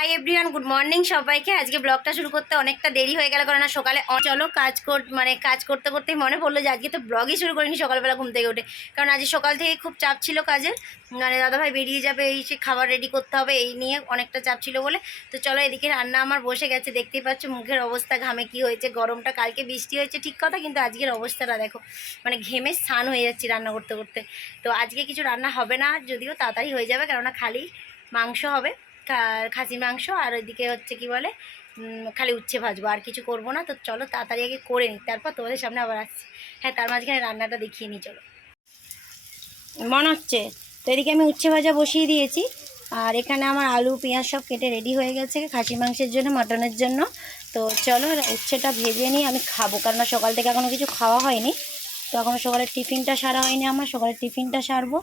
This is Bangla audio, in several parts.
হাই এভরিওয়ান গুড মর্নিং সবাইকে। আজকে ব্লগটা শুরু করতে অনেকটা দেরি হয়ে গেল কারণ সকালে চলো, কাজ কর মানে কাজ করতে করতেই মনে পড়ল যে আজকে তো ব্লগই শুরু করিনি সকালবেলা ঘুম থেকে উঠে। কারণ আজ সকাল থেকে খুব চাপ ছিল কাজের। মানে দাদাভাই বেরিয়ে যাবে, এই সে খাবার রেডি করতে হবে, এই নিয়ে অনেকটা চাপ ছিল বলে। তো চলো, এদিকে রান্না আমার বসে গেছে। দেখতেই পাচ্ছ মুখের অবস্থা ঘামে কি হয়েছে, গরমটা কালকে বৃষ্টি হয়েছে, ঠিক কথা, কিন্তু আজকের অবস্থাটা দেখো মানে ঘেমে স্নান হয়ে যাচ্ছি রান্না করতে করতে। তো আজকে কিছু রান্না হবে না, যদিও তাড়াতাড়ি হয়ে যাবে, কেননা খালি মাংস হবে। খা- খাসির মাংস আর ওইদিকে হচ্ছে কি বলে খালি উচ্ছে ভাজবো। আর কিছু করব না, তো চলো তাড়াতাড়ি আগে করে নিই। তারপর তোমাদের সামনে আবার আসছি। হ্যাঁ তার মাঝখানে রান্নাটা দেখিয়ে নিই, চলো। মনে হচ্ছে, তো এদিকে আমি উচ্ছে ভাজা বসিয়ে দিয়েছি। আর এখানে আমার আলু, পেঁয়াজ সব কেটে রেডি হয়ে গেছে খাসি মাংসের জন্য, মাটনের জন্য। তো চলো উচ্ছেটা ভেজে নিই, আমি খাব। কারণ সকাল থেকে এখনও কিছু খাওয়া হয়নি। তো এখনও সকালের টিফিনটা সারা হয়নি আমার, সকালের টিফিনটা সারবো।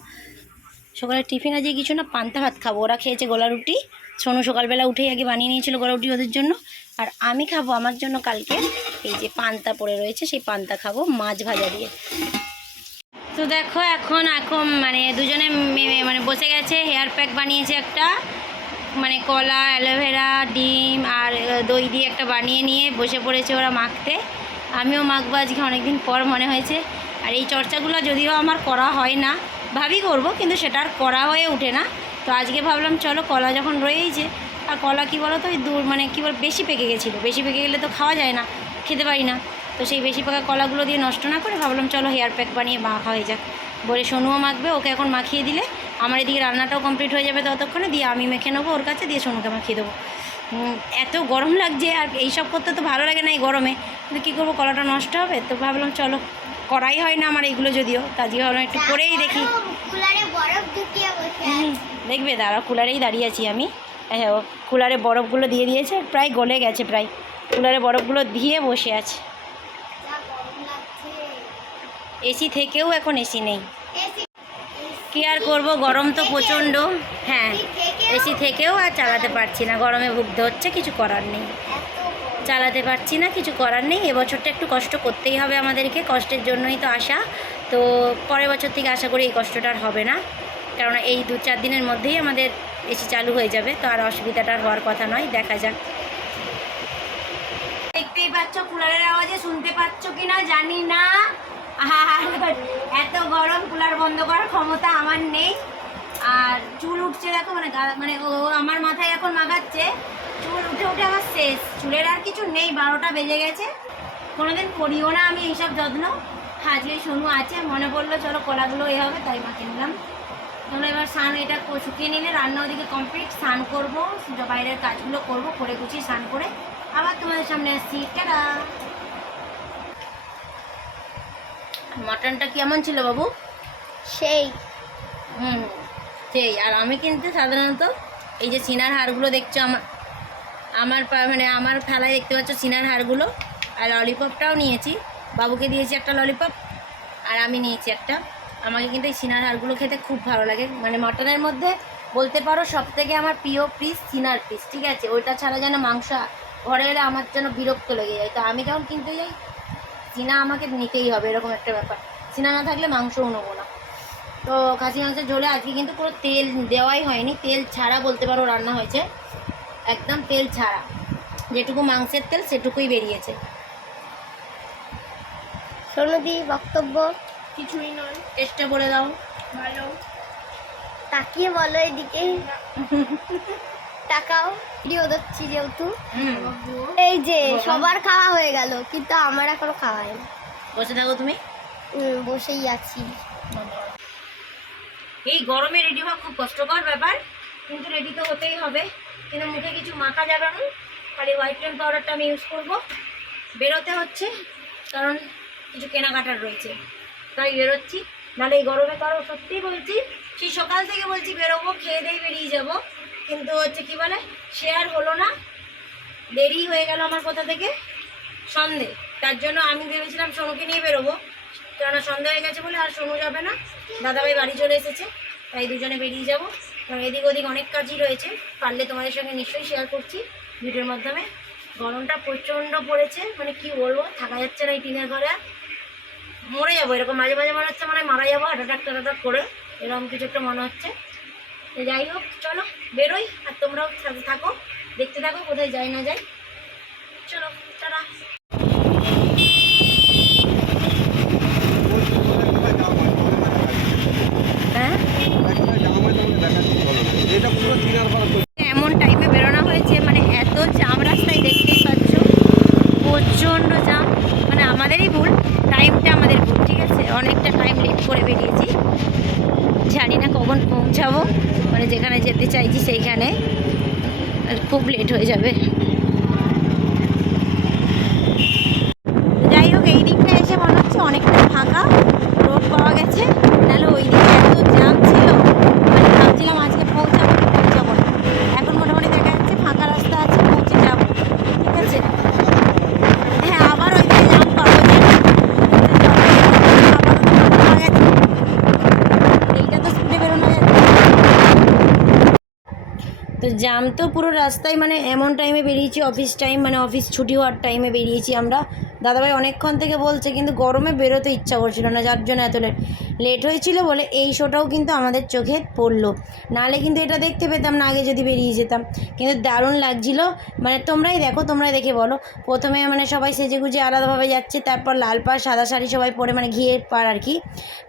সকালের টিফিন আজকে কিছু না, পান্তা ভাত খাব। ওরা খেয়েছে গোলা রুটি। সোনু সকালবেলা উঠেই আগে বানিয়ে নিয়েছিল গোলা রুটি ওদের জন্য। আর আমি খাব আমার জন্য কালকে এই যে পান্তা পড়ে রয়েছে, সেই পান্তা খাব মাছ ভাজা দিয়ে। তো দেখো এখন এখন মানে দুজনে মানে বসে গেছে হেয়ার প্যাক বানিয়েছে একটা। মানে কলা অ্যালোভেরা ডিম আর দই দিয়ে একটা বানিয়ে নিয়ে বসে পড়েছে ওরা মাখতে। আমিও মাখবো আজকে, অনেকদিন পর মনে হয়েছে। আর এই চর্চাগুলো যদিও আমার করা হয় না ভাবি করব, কিন্তু সেটা আর করা হয়ে ওঠে না। তো আজকে ভাবলাম, চলো কলা যখন রয়েইছে, আর কলা কী বলো তো ওই দূর মানে কী বল, বেশি পেকে গেছিল। বেশি পেকে গেলে তো খাওয়া যায় না, খেতে পারি না। তো সেই বেশি পাকা কলাগুলো দিয়ে নষ্ট না করে ভাবলাম, চলো হেয়ার প্যাক বানিয়ে মাখা হয়ে যাক। বলে সোনুও মাখবে, ওকে এখন মাখিয়ে দিলে। আমার এদিকে রান্নাটাও কমপ্লিট হয়ে যাবে ততক্ষণে, দিয়ে আমি মেখে নেব ওর কাছে, দিয়ে সোনুকে মাখিয়ে দেবো। এত গরম লাগছে, আর এইসব করতে তো ভালো লাগে না এই গরমে। কিন্তু কী করব, কলাটা নষ্ট হবে, তো ভাবলাম চলো করাই হয় না আমার এইগুলো যদিও তা দিয়ে ভাবলাম একটু করেই দেখি। দেখবে দাঁড়া কুলারেই দাঁড়িয়ে আছি আমি। হ্যাঁ ও কুলারে বরফগুলো দিয়ে দিয়েছে প্রায় গলে গেছে প্রায়। কুলারে বরফগুলো দিয়ে বসে আছে। এসি থেকেও এখন এসি নেই। কি আর করব গরম তো প্রচণ্ড। হ্যাঁ এসি থেকেও আর চালাতে পারছি না গরমে ভুগতে হচ্ছে কিছু করার নেই। চালাতে পারছি না, কিছু করার নেই। এবছরটা একটু কষ্ট করতেই হবে আমাদেরকে, কষ্টের জন্যই তো আসা তো পরের বছর থেকে আশা করি এই কষ্টটা আর হবে না। কারণ এই দু চার দিনের মধ্যেই আমাদের এসি চালু হয়ে যাবে, তো আর অসুবিধাটা হওয়ার কথা নয়, দেখা যাক। দেখতেই পাচ্ছ কুলারের আওয়াজে, শুনতে পাচ্ছ কি না জানি না। এত গরম, কুলার বন্ধ করার ক্ষমতা আমার নেই। আর চুল উঠছে দেখো মানে মানে ও আমার মাথায় এখন মাগাচ্ছে চুল উঠে উঠে আমার শেষ। চুলের আর কিছু নেই বারোটা বেজে গেছে। কোনোদিন করিও না আমি এইসব যত্ন। আজকে সোনু আছে মনে পড়ল চলো কলাগুলো এ হবে তাই মাকে নিলাম। তোমরা এবার স্নান এটা শুকিয়ে নিলে রান্না ওদিকে কমপ্লিট স্নান করব বাইরের কাজগুলো করব করে গুছিয়ে স্নান করে আবার তোমাদের সামনে আসছি। টাটা! মাটনটা কেমন ছিল বাবু? সেই। হুম সেই। আর আমি কিন্তু সাধারণত এই যে সিনার হাড়গুলো দেখছ আমার আমার মানে আমার থালায় দেখতে পাচ্ছ সিনার হাড়গুলো আর ললিপপটাও নিয়েছি। বাবুকে দিয়েছি একটা ললিপপ আর আমি নিয়েছি একটা। আমাকে কিন্তু এই সিনার হাড়গুলো খেতে খুব ভালো লাগে। মানে মটনের মধ্যে বলতে পারো সব থেকে আমার প্রিয় পিস সিনার পিস ঠিক আছে? ওইটা ছাড়া যেন মাংস ঘরে এলে আমার যেন বিরক্ত লেগে যায়। তো আমি যখন কিনতে যাই সিনা আমাকে নিতেই হবে, এরকম একটা ব্যাপার। সিনা না থাকলে মাংসও নেব না। তো খাসি মাংসের ঝোলে আজকে কিন্তু কোনো তেল দেওয়াই হয়নি। তেল ছাড়া বলতে পারো রান্না হয়েছে। একদম তেল ছাড়া। যেটুকু মাংসের তেল সেটুকুই বেরিয়েছে। সোনদি বক্তব্য? কিছুই নয়। টেস্টটা বলে দাও। ভালো। তাকিয়ে বলো এদিকে। টাকাও ভিডিও দেখছি যেহেতু। হুম। এই যে সবার খাওয়া হয়ে গেল কিন্তু আমার এখনও খাওয়া হয়নি। বসে থাকো তুমি। বসেই আছি। এই গরমে রেডি হওয়া খুব কষ্টকর ব্যাপার কিন্তু রেডি তো হতেই হবে। কিন্তু মুখে কিছু মাখা যাবে না। খালি হোয়াইট টোন পাউডারটা আমি ইউজ করব। বেরোতে হচ্ছে, কারণ কিছু কেনাকাটার রয়েছে। তাই বেরোচ্ছি। নাহলে এই গরমে কারও সত্যিই বলছি, সেই সকাল থেকে বলছি বেরোবো, খেয়ে দিয়ে বেরিয়ে যাব। কিন্তু হচ্ছে কি বলে শেয়ার হলো না। দেরি হয়ে গেল আমার কোথা থেকে। সন্ধে। তার জন্য আমি ভেবেছিলাম সোনুকে নিয়ে বেরোবো। কেননা সন্ধে হয়ে গেছে বলে আর সোনু যাবে না। দাদাভাই বাড়ি চলে এসেছে। তাই দুজনে বেরিয়ে যাব। কারণ এদিক ওদিক অনেক কাজই রয়েছে। পারলে তোমাদের সঙ্গে নিশ্চয়ই শেয়ার করছি। ভিডিওর মাধ্যমে গরমটা প্রচণ্ড পড়েছে। মানে কি বলব, থাকা যাচ্ছে না এই টিনের ঘরে। মরে যাব এরকম। মাঝে মাঝে মনে হচ্ছে মানে মারা যাব হার্ট অ্যাটাক টাটাক করে। এরকম কিছু একটা মনে হচ্ছে। যাই হোক, চলো বেরোই আর তোমরাও থাকো। দেখতে থাকো কোথায় যাই না যাই চলো, টাটা হ্যাঁ পর এমন টাইমে বেরোনো হয়েছে মানে এত জাম রাস্তায় দেখতেই পাচ্ছ। প্রচণ্ড জাম মানে আমাদেরই ভুল টাইমটা আমাদের ভুল, ঠিক আছে? অনেকটা টাইম লেট করে বেরিয়েছি। জানি না কখন পৌঁছাবো মানে যেখানে যেতে চাইছি সেইখানে। খুব লেট হয়ে যাবে যাই হোক এই দিকটা এসে মনে হচ্ছে অনেকটা ফাঁকা রোড পাওয়া গেছে নাহলে ওই দিকে এত জ্যাম ছিল মানে ভাবছিলাম আজকে পৌঁছাবো কি পৌঁছাবো না। এখন মোটামুটি দেখা যাচ্ছে ফাঁকা রাস্তা আছে পৌঁছে যাব ঠিক আছে হ্যাঁ আবার ওই দিকে জ্যাম পাবো জানি। আপাতত ফাঁকা পাওয়া গেছে। এইটা তো স্পিডে বেরোনো যাচ্ছে জাম তো পুরো রাস্তায় মানে এমন টাইমে বেরিয়েছি অফিস টাইম মানে অফিস ছুটি হওয়ার টাইমে বেরিয়েছি আমরা। দাদাভাই অনেকক্ষণ থেকে বলছে, কিন্তু গরমে বেরোতে ইচ্ছা করছিল না, যার জন্য এত লেট লেট হয়েছিল বলে এই শোটাও কিন্তু আমাদের চোখে পড়ল। নাহলে কিন্তু এটা দেখতে পেতাম না, আগে যদি বেরিয়ে যেতাম। কিন্তু দারুণ লাগছিল। মানে তোমরাই দেখো, তোমরাই দেখে বলো। প্রথমে মানে সবাই সেজে গুজে আলাদাভাবে যাচ্ছে, তারপর লাল পাড় সাদা শাড়ি সবাই পরে মানে ঘিয়ের পাড় আর কি।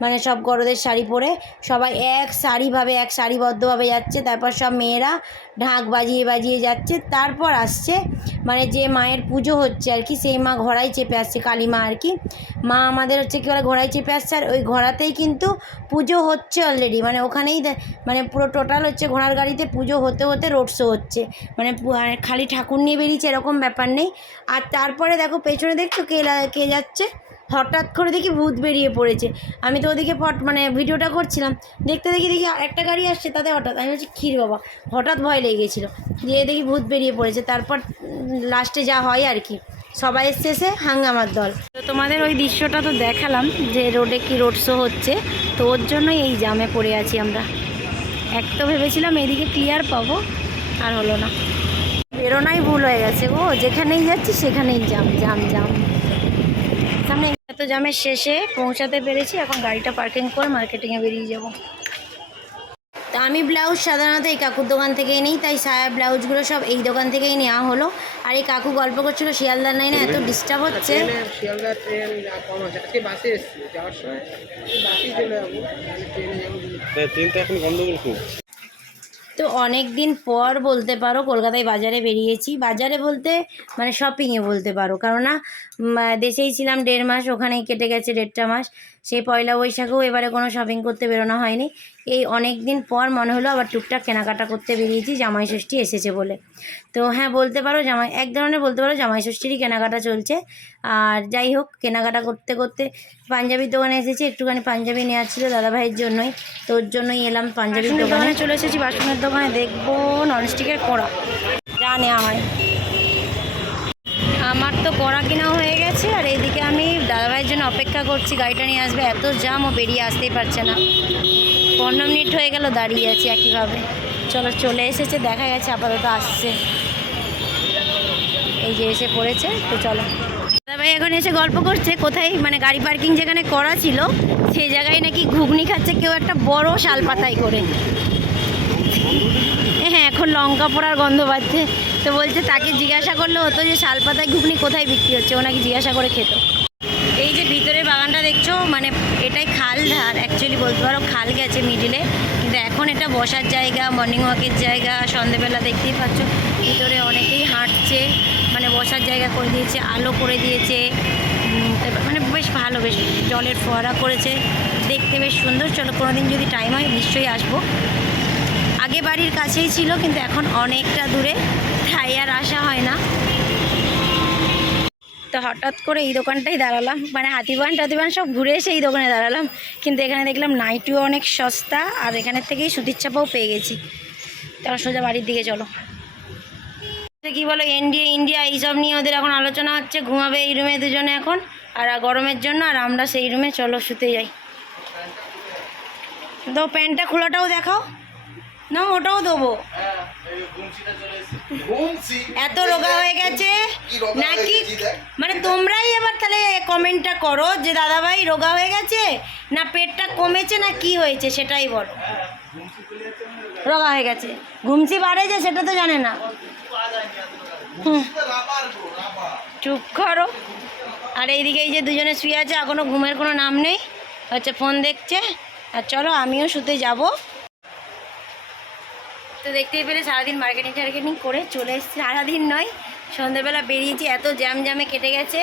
মানে সব গরদের শাড়ি পরে সবাই এক শাড়িভাবে, এক সারিবদ্ধভাবে যাচ্ছে। তারপর সব মেয়েরা ঢাক বাজিয়ে বাজিয়ে যাচ্ছে। তারপর আসছে মানে যে মায়ের পুজো হচ্ছে আর কি, সেই মা ঘোড়ায় চেপে আসছে কালী মা আর কি। মা আমাদের হচ্ছে কি বলে, ঘোড়ায় চেপে আসছে আর ওই ঘোড়াতেই কিন্তু পুজো হচ্ছে অলরেডি মানে ওখানেই মানে পুরো টোটাল হচ্ছে ঘোড়ার গাড়িতে পুজো হতে হতে রোড শো হচ্ছে। মানে খালি ঠাকুর নিয়ে বেরিয়েছে, এরকম ব্যাপার নেই। আর তারপরে দেখো, পেছনে দেখছ কে কে যাচ্ছে? হঠাৎ করে দেখি ভূত বেরিয়ে পড়েছে। আমি তো ওদিকে ফট মানে ভিডিওটা করছিলাম, দেখতে দেখি দেখি একটা গাড়ি আসছে, তাতে হঠাৎ আমি বলছি, ক্ষীর বাবা। হঠাৎ ভয় লেগে গেছিল। দিয়ে দেখি ভূত বেরিয়ে পড়েছে। তারপর লাস্টে যা হয় আর কি। সবাই এসছে এসে হাঙ্গামার দল। তো তোমাদের ওই দৃশ্যটা তো দেখালাম, যে রোডে কি রোড শো হচ্ছে। তো ওর জন্যই এই জামে পড়ে আছি আমরা। এক তো ভেবেছিলাম এদিকে ক্লিয়ার পাবো, আর হলো না। বেরোনাই ভুল হয়ে গেছে গো, যেখানেই যাচ্ছি সেখানেই জাম জাম জাম। সামনে এত জামের শেষে পৌঁছাতে পেরেছি, এখন গাড়িটা পার্কিং করে মার্কেটিংয়ে বেরিয়ে যাব। আমি ব্লাউজ সাধারণত এই কাকুর দোকান থেকেই নিই তাই সায়া ব্লাউজগুলো সব এই দোকান থেকেই নেওয়া হলো। আর এই কাকু গল্প করছিল শিয়ালদার নাই না এত ডিস্টার্ব হচ্ছে। ট্রেনে ট্রেন কম আছে। আজকে বাসে এসেছি যাওয়ার সময়। বাসেই চলে যাব। নাহলে ট্রেনে যাব। ট্রেন তো এখন গন্ডগোল খুব তো অনেক দিন পর বলতে পারো কলকাতায় বাজারে বেরিয়েছি। বাজারে বলতে মানে শপিংয়ে বলতে পারো। কেননা দেশেই ছিলাম দেড় মাস ওখানেই কেটে গেছে দেড়টা মাস। সেই পয়লা বৈশাখেও এবারে কোনো শপিং করতে বেরোনো হয়নি। এই অনেক দিন পর মনে হলো আবার টুকটাক কেনাকাটা করতে বেরিয়েছি জামাই ষষ্ঠী এসেছে বলে। তো হ্যাঁ বলতে পারো জামাই এক ধরনের বলতে পারো জামাই ষষ্ঠীরই কেনাকাটা চলছে। আর যাই হোক কেনাকাটা করতে করতে পাঞ্জাবির দোকানে এসেছি একটুখানি পাঞ্জাবি নেওয়ার ছিল দাদাভাইয়ের জন্যই। তো ওর জন্যই এলাম পাঞ্জাবির দোকানে। চলে এসেছি বাসনের দোকানে দেখব ননস্টিকের কড়া। যা নেওয়া হয়। তো কড়া কিনা হয়ে গেছে আর এইদিকে আমি দাদাভাইয়ের জন্য অপেক্ষা করছি, গাড়িটা নিয়ে আসবে। এত জাম ও বেরিয়ে আসতেই পারছে না। পনেরো মিনিট হয়ে গেল, দাঁড়িয়ে আছি একইভাবে। চলো, চলে এসেছে, দেখা গেছে, আপাতত আসছে। এই যে এসে পড়েছে, তো চলো। দাদাভাই এখন এসে গল্প করছে, কোথায় মানে গাড়ি পার্কিং যেখানে করা ছিল, সেই জায়গায় নাকি ঘুগনি খাচ্ছে কেউ একটা বড় শাল পাতাই করে। হ্যাঁ এখন লঙ্কা পোড়ার গন্ধ পাচ্ছে। তো বলছে তাকে জিজ্ঞাসা করলে হতো যে শালপাতায় ঘুগনি কোথায় বিক্রি হচ্ছে? ওনাকে জিজ্ঞাসা করে খেত। এই যে ভিতরের বাগানটা দেখছ মানে এটাই খাল ধার। অ্যাকচুয়ালি বলতে পারো খাল গেছে মিডিলে কিন্তু এখন এটা বসার জায়গা মর্নিং ওয়াকের জায়গা, সন্ধেবেলা দেখতেই পাচ্ছ। ভিতরে অনেকেই হাঁটছে মানে বসার জায়গা করে দিয়েছে, আলো করে দিয়েছে। মানে বেশ ভালো, বেশ জলের ফোয়ারা করেছে। দেখতে বেশ সুন্দর। চলো কোনোদিন যদি টাইম হয়, নিশ্চয়ই আসব। আগে বাড়ির কাছেই ছিল, কিন্তু এখন অনেকটা দূরে। তাই আর আসা হয় না। তো হঠাৎ করে এই দোকানটাই দাঁড়ালাম। মানে হাতিবান টাতিবান সব ঘুরে এসে এই দোকানে দাঁড়ালাম। কিন্তু এখানে দেখলাম নাইটিও অনেক সস্তা, আর এখানের থেকেই সুতির চাপাও পেয়ে গেছি। তারা সোজা বাড়ির দিকে চলো। কি বলো এনডিএ ইন্ডিয়া এইসব নিয়ে ওদের এখন আলোচনা হচ্ছে। ঘুমাবে এই রুমে দুজনে এখন, আর গরমের জন্য, আর আমরা সেই রুমে চলো, শুতে যাই। তো প্যান্টটা খোলাটাও দেখাও। না ওটাও দেবো। এত রোগা হয়ে গেছে? নাকি? মানে তোমরাই এবার তাহলে কমেন্টটা করো যে দাদাভাই রোগা হয়ে গেছে? না পেটটা কমেছে না কি হয়েছে সেটাই বলো। রোগা হয়ে গেছে। ঘুমসি বাড়েছে সেটা তো জানে না। চুপ করো। আর এইদিকে এই যে দুজনে শুয়ে আছে এখনও ঘুমের কোনো নাম নেই। হচ্ছে ফোন দেখছে। আর চলো আমিও শুতে যাব। তো দেখতেই পেলে সারাদিন মার্কেটিং টার্গেটিং করে চলে এসেছি। সারাদিন নয় সন্ধ্যেবেলা বেরিয়েছি, এত জ্যাম জ্যামে কেটে গেছে।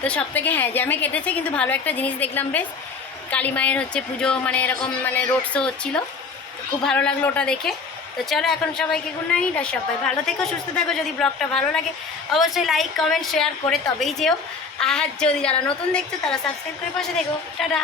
তো সব থেকে হ্যাঁ জ্যামে কেটেছে কিন্তু ভালো একটা জিনিস দেখলাম বেশ। কালী মায়ের হচ্ছে পুজো মানে এরকম মানে রোড শো হচ্ছিল। খুব ভালো লাগল ওটা দেখে। তো চলো এখন সবাইকে গুড নাইট আর সবাই ভালো থেকো, সুস্থ থাকো। যদি ব্লগটা ভালো লাগে, অবশ্যই লাইক কমেন্ট শেয়ার করে তবেই যেও। আর যদি যারা নতুন দেখছ, তারা সাবস্ক্রাইব করে পাশে দেখো টাটা!